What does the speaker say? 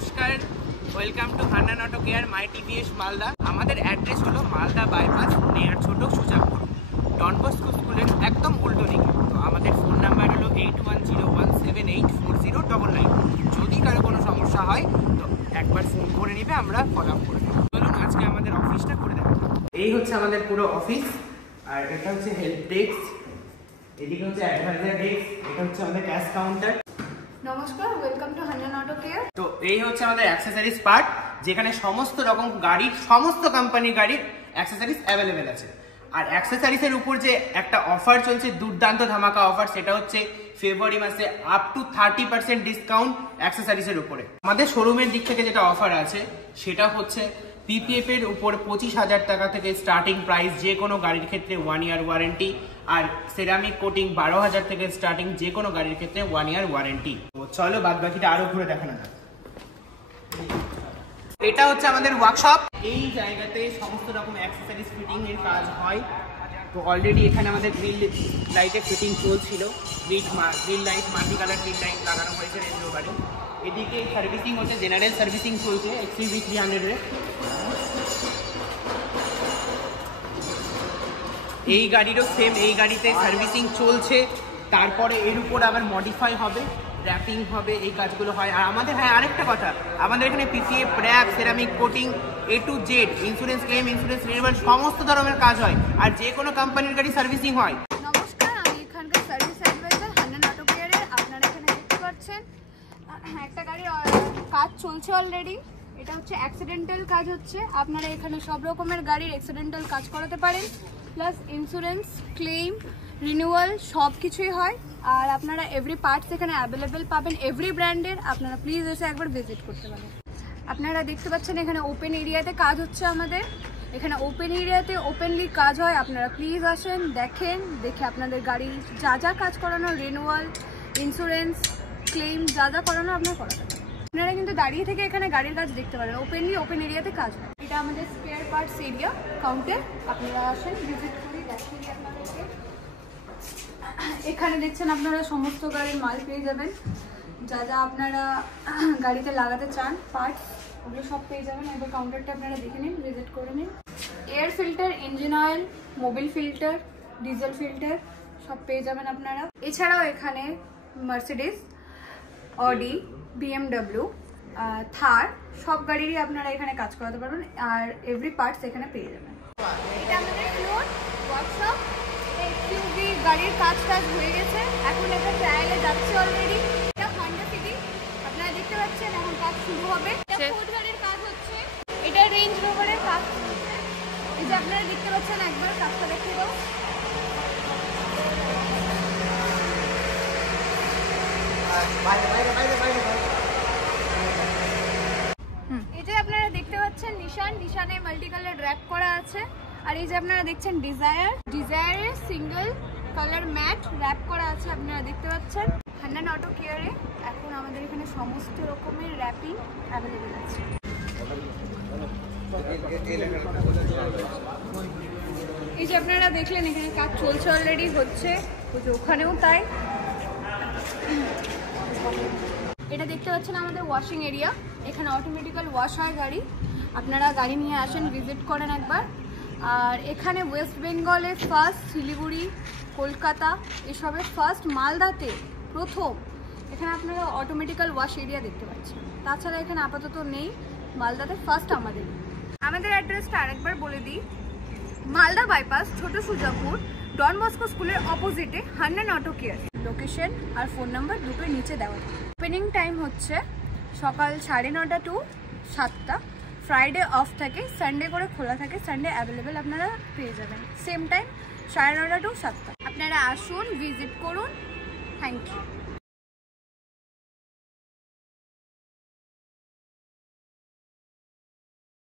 নমস্কার, welcome to Hannan auto care my TVS Malda. আমাদের address হলো মালদা বাইপাস নিয়ার ছোট সুজাপুর, ডন বস্কো স্কুলের একদম উল্টো দিকে। তো আমাদের ফোন নাম্বার হলো 8101784099। যদি কারো কোনো সমস্যা হয় তো একবার ফোন করে নেবে, আমরা ফলো আপ করে দেবো। চলুন আজকে আমাদের অফিসটা করে দেবো। এই হচ্ছে আমাদের পুরো অফিস, আর এটা হচ্ছে হেল্প ডেস্ক, এদিকে হচ্ছে অ্যাডভাইজার ডেস্ক, এটা হচ্ছে আমাদের ক্যাশ কাউন্টার। নমস্কার, welcome to Hannan auto care. তো এই হচ্ছে আমাদের অ্যাক্সেসরিজ পার্ট, যেখানে সমস্ত রকম গাড়ির, সমস্ত কোম্পানির গাড়ির অ্যাক্সেসরিজ অ্যাভেলেবেল আছে। আর অ্যাক্সেসরিজের উপর যে একটা অফার চলছে, দুর্দান্ত ধামাকা অফার, সেটা হচ্ছে ফেব্রুয়ারি মাসে আপ টু 30% ডিসকাউন্ট অ্যাক্সেসরিজের উপরে। আমাদের শোরুমের দিক থেকে যেটা অফার আছে সেটা হচ্ছে পিপিএফ এর উপর 25,000 টাকা থেকে স্টার্টিং প্রাইস, যে কোনো গাড়ির ক্ষেত্রে 1 ইয়ার ওয়ারেন্টি। আর সেরামিক কোটিং 12,000 থেকে স্টার্টিং, যে কোনো গাড়ির ক্ষেত্রে 1 ইয়ার ওয়ারেন্টি। চলো বাদ বাকিটা আরো ঘুরে দেখানো যাক। এটা হচ্ছে আমাদের ওয়ার্কশপ। এই জায়গাতে সমস্ত রকম অ্যাক্সেসরিজ ফিটিং এর কাজ হয়। তো অলরেডি এখানে আমাদের গ্রিল লাইটের ফিটিং চলছিল, grill light, multi colour grill light লাগানো হয়েছে রেঞ্জ রোভারে। এদিকে সার্ভিসিং হচ্ছে, জেনারেল সার্ভিসিং চলছে XUV 300 এর। এই গাড়িরও সেম, এই গাড়িতে সার্ভিসিং চলছে, তারপরে এর উপর আবার মডিফাই হবে, র্যাপিং হবে, এই কাজগুলো হয়। আর আমাদের আরেকটা কথা, আমাদের এখানে PCF, wrap, ceramic coating, A to Z, insurance claim, insurance renewal, সমস্ত ধরনের কাজ হয়। আর যে কোনো কোম্পানির গাড়ি সার্ভিসিং হয়। নমস্কার, আমি এখানকার সার্ভিস অ্যাডভাইজার হান্নান অটো কেয়ারে। আপনারা এখানে দেখতে পাচ্ছেন একটা গাড়ির কাজ চলছে অলরেডি। এটা হচ্ছে অ্যাক্সিডেন্টাল কাজ হচ্ছে। আপনারা এখানে সব রকমের গাড়ির অ্যাক্সিডেন্টাল কাজ করাতে পারেন, প্লাস ইন্স্যুরেন্স ক্লেম, রিনিউয়াল সব কিছুই হয়। আর আপনারা এভরি পার্টস এখানে অ্যাভেলেবেল পাবেন, এভরি ব্র্যান্ডের। আপনারা প্লিজ এসে একবার ভিজিট করতে পারেন। আপনারা দেখতে পাচ্ছেন এখানে ওপেন এরিয়াতে কাজ হচ্ছে আমাদের। এখানে ওপেন এরিয়াতে ওপেনলি কাজ হয়। আপনারা প্লিজ আসেন, দেখেন, দেখে আপনাদের গাড়ি যা যা কাজ করানো, রিনিউয়াল, ইন্স্যুরেন্স, ক্লেম যা যা করানো আপনারা করাতে পারেন। আপনারা কিন্তু দাঁড়িয়ে থেকে এখানে গাড়ির কাজ দেখতে পারেন। ওপেনলি ওপেন এরিয়াতে কাজ হয়। এটা আমাদের স্পেয়ার পার্টস এরিয়া কাউন্টার। আপনারা আসেন, ভিজিট করি, দেখিয়ে আপনাদেরকে। এখানে দেখছেন আপনারা সমস্ত গাড়ির মাল পেয়ে যাবেন, যা যা আপনারা গাড়িতে লাগাতে চান পার্টস, ওগুলো সব পেয়ে যাবেন। এবার কাউন্টারটা আপনারা দেখে নিন, ভিজিট করে নিন। Air filter, engine oil, Mobil filter, diesel filter সব পেয়ে যাবেন আপনারা। এছাড়াও এখানে মার্সিডিজ, অডি, BMW, থার সব গাড়িরই আপনারা এখানে কাজ করাতে পারবেন। আর এভরি পার্টস এখানে পেয়ে যাবেন। এটা আমাদের ফ্লোর ওয়ার্কশপ। XUV গাড়ির কাজ হয়ে গেছে, এখন এটা ট্রায়ালে যাচ্ছে অলরেডি। এটা হন্ডা সিটি, আপনারা দেখতে পাচ্ছেন এখন কাজ শুরু হবে। এটা ফোর্ড গাড়ির কাজ হচ্ছে, এটা রেঞ্জ রোভারের কাজ হচ্ছে। এই যে আপনারা দেখতে পাচ্ছেন, একবার কাজটা দেখে দাও। এই যে আপনারা দেখতে পাচ্ছেন নিশানে মাল্টি কালার র্যাপ করা আছে। আর এই যে আপনারা দেখছেন ডিজায়ারে সিঙ্গেল কালার ম্যাট র্যাপ করা আছে, আপনারা দেখতে পাচ্ছেন। হান্নান অটো কেয়ারে এখন আমাদের এখানে সমস্ত রকমের র্যাপিং অ্যাভেলেবেল আছে। এই যে আপনারা দেখলেন এখানে কাজ চলছে, অলরেডি হচ্ছে, ওখানেও তাই। এটা দেখতে পাচ্ছেন আমাদের ওয়াশিং এরিয়া। এখানে অটোমেটিক্যাল ওয়াশ হয় গাড়ি। আপনারা গাড়ি নিয়ে আসেন, ভিজিট করেন একবার। আর এখানে ওয়েস্ট বেঙ্গলে ফার্স্ট, শিলিগুড়ি, কলকাতা এসবের ফার্স্ট, মালদাতে প্রথম এখানে আপনারা অটোমেটিক্যাল ওয়াশ এরিয়া দেখতে পাচ্ছেন। তাছাড়া এখানে আপাতত নেই, মালদাতে ফার্স্ট আমাদের। আমাদের অ্যাড্রেসটা আরেকবার বলে দিই, মালদা বাইপাস, ছোট সুজাপুর, ডন বস্কো স্কুলের অপোজিটে হান্নান অটো কেয়ার। লোকেশন আর ফোন নাম্বার দুটোই নিচে দেওয়া থাকে। ওপেনিং টাইম হচ্ছে সকাল 9:30 টু 7টা। ফ্রাইডে অফ থাকে, সানডে করে খোলা থাকে। সানডে অ্যাভেলেবেল আপনারা পেয়ে যাবেন। সেম টাইম 9:30 টু 7টা। আপনারা আসুন, ভিজিট করুন। Thank you.